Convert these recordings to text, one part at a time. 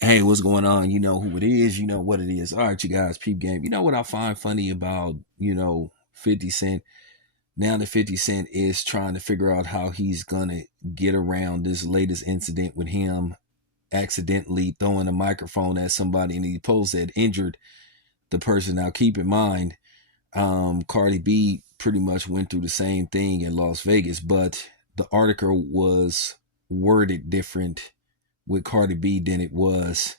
Hey, what's going on? You know who it is. You know what it is. All right, you guys, peep game. You know what I find funny about, 50 Cent? Now that 50 Cent is trying to figure out how he's going to get around this latest incident with him accidentally throwing a microphone at somebody and he posed that injured the person. Now, keep in mind, Cardi B pretty much went through the same thing in Las Vegas, but the article was worded different with Cardi B than it was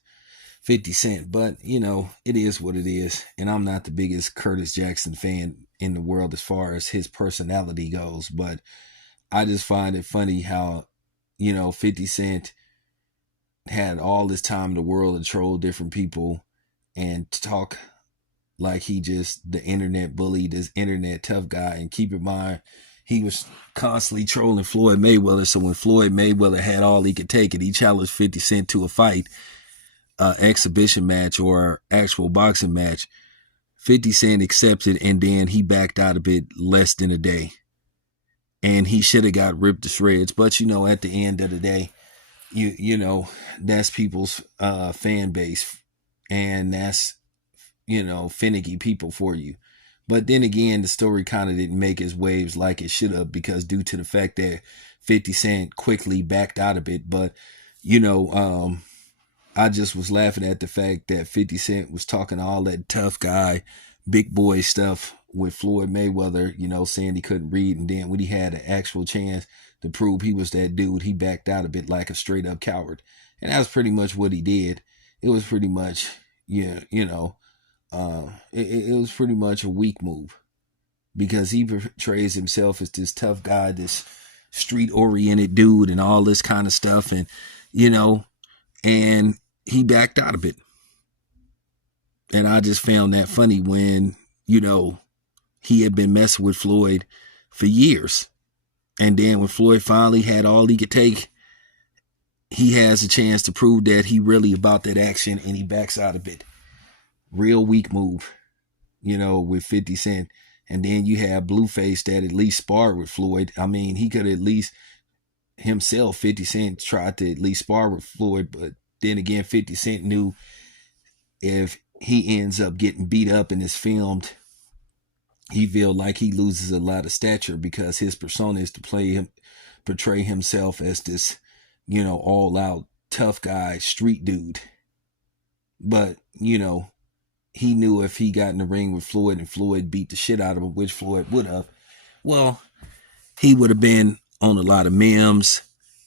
50 Cent. But, it is what it is. And I'm not the biggest Curtis Jackson fan in the world as far as his personality goes. But I just find it funny how, 50 Cent had all this time in the world to troll different people and talk like he just the internet bully, this internet tough guy. And keep in mind, he was constantly trolling Floyd Mayweather. So when Floyd Mayweather had all he could take it, he challenged 50 Cent to a fight, exhibition match or actual boxing match. 50 Cent accepted and then he backed out of it less than a day. And he should have got ripped to shreds. But at the end of the day, that's people's fan base. And that's, finicky people for you. But then again, the story kind of didn't make its waves like it should have because due to the fact that 50 Cent quickly backed out of it. But, you know, um, I just was laughing at the fact that 50 Cent was talking all that tough guy, big boy stuff with Floyd Mayweather, saying he couldn't read. And then when he had an actual chance to prove he was that dude, he backed out a bit like a straight up coward. And that was pretty much what he did. It was pretty much, yeah, it was pretty much a weak move because he portrays himself as this tough guy, this street oriented dude, and all this kind of stuff. And, you know, and he backed out of it. And I just found that funny when, he had been messing with Floyd for years. And then when Floyd finally had all he could take, he has a chance to prove that he really about that action and he backs out of it. Real weak move, with 50 Cent. And then you have Blueface that at least sparred with Floyd. I mean, he could at least himself, 50 Cent, tried to at least spar with Floyd. But then again, 50 Cent knew if he ends up getting beat up and is filmed, he feel like he loses a lot of stature because his persona is to portray himself as this, all out tough guy, street dude. But, he knew if he got in the ring with Floyd and Floyd beat the shit out of him, which Floyd would have, well, he would have been on a lot of memes.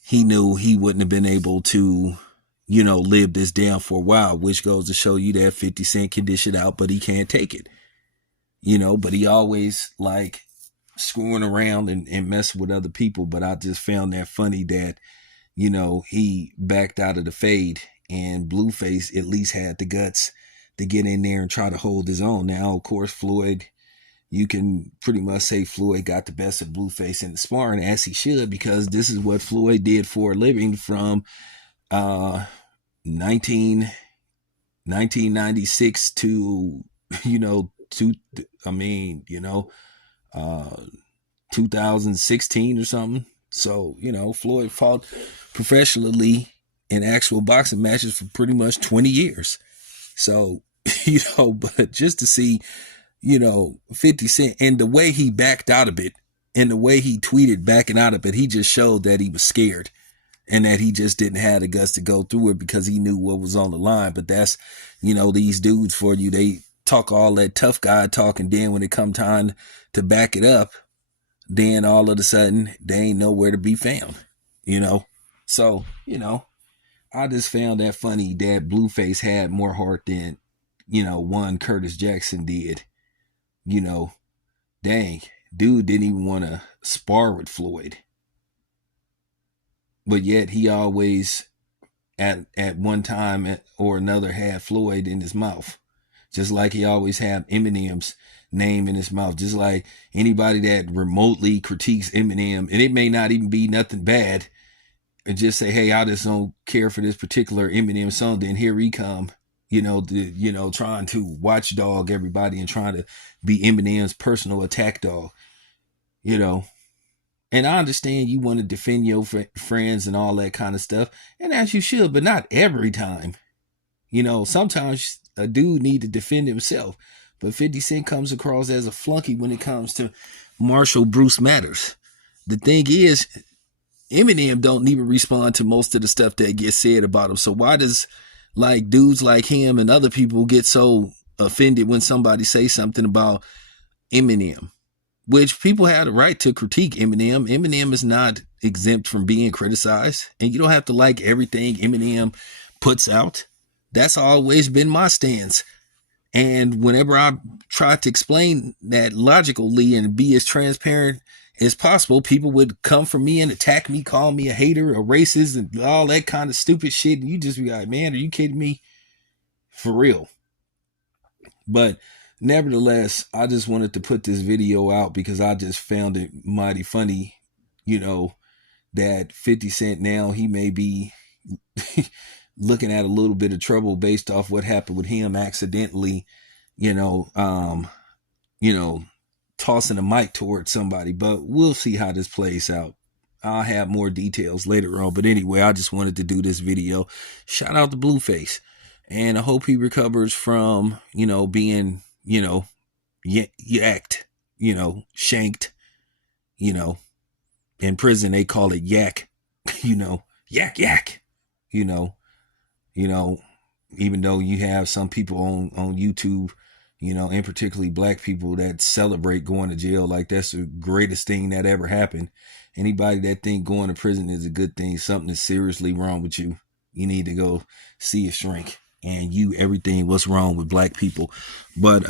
He knew he wouldn't have been able to, live this down for a while, which goes to show you that 50 Cent can dish it out, but he can't take it. But he always like screwing around and messing with other people. But I just found that funny that, he backed out of the fade and Blueface at least had the guts to get in there and try to hold his own. Now, of course, Floyd, you can pretty much say Floyd got the best of Blueface in the sparring, as he should, because this is what Floyd did for a living from uh 19, 1996 to, two, I mean, uh 2016 or something. So, Floyd fought professionally in actual boxing matches for pretty much 20 years. So, but just to see, 50 Cent and the way he backed out of it and the way he tweeted backing out of it, he just showed that he was scared and that he just didn't have the guts to go through it because he knew what was on the line. But that's, these dudes for you, they talk all that tough guy talk. And then when it come time to back it up, then all of a sudden they ain't nowhere to be found, So, I just found that funny that Blueface had more heart than, one Curtis Jackson did. You know, dang, dude didn't even want to spar with Floyd. But yet he always, at one time or another, had Floyd in his mouth. Just like he always had Eminem's name in his mouth. Just like anybody that remotely critiques Eminem, and it may not even be nothing bad, and just say, hey, I just don't care for this particular Eminem song, then here he come, trying to watchdog everybody and trying to be Eminem's personal attack dog, you know. And I understand you want to defend your friends and all that kind of stuff, and as you should, but not every time. You know, sometimes a dude need to defend himself, but 50 Cent comes across as a flunky when it comes to Marshall Bruce Matters. The thing is, Eminem don't even respond to most of the stuff that gets said about him. So why does like dudes like him and other people get so offended when somebody say something about Eminem? Which people have the right to critique Eminem. Eminem is not exempt from being criticized, and you don't have to like everything Eminem puts out. That's always been my stance. And whenever I try to explain that logically and be as transparent as possible, people would come for me and attack me, call me a hater, a racist, and all that kind of stupid shit. And you just be like, man, are you kidding me? For real. But nevertheless, I just wanted to put this video out because I just found it mighty funny, you know, that 50 Cent now he may be looking at a little bit of trouble based off what happened with him accidentally, you know, you know, tossing a mic towards somebody. But we'll see how this plays out. I'll have more details later on. But anyway, I just wanted to do this video. Shout out to Blueface. And I hope he recovers from, you know, being, you know, yacked, you know, shanked, you know. In prison, they call it yak, you know, yak, you know, even though you have some people on YouTube, you know, and particularly black people that celebrate going to jail like that's the greatest thing that ever happened. Anybody that think going to prison is a good thing, something is seriously wrong with you. You need to go see a shrink and everything what's wrong with black people. But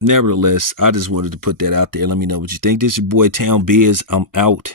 nevertheless, I just wanted to put that out there. Let me know what you think. This is your boy Town Biz. I'm out.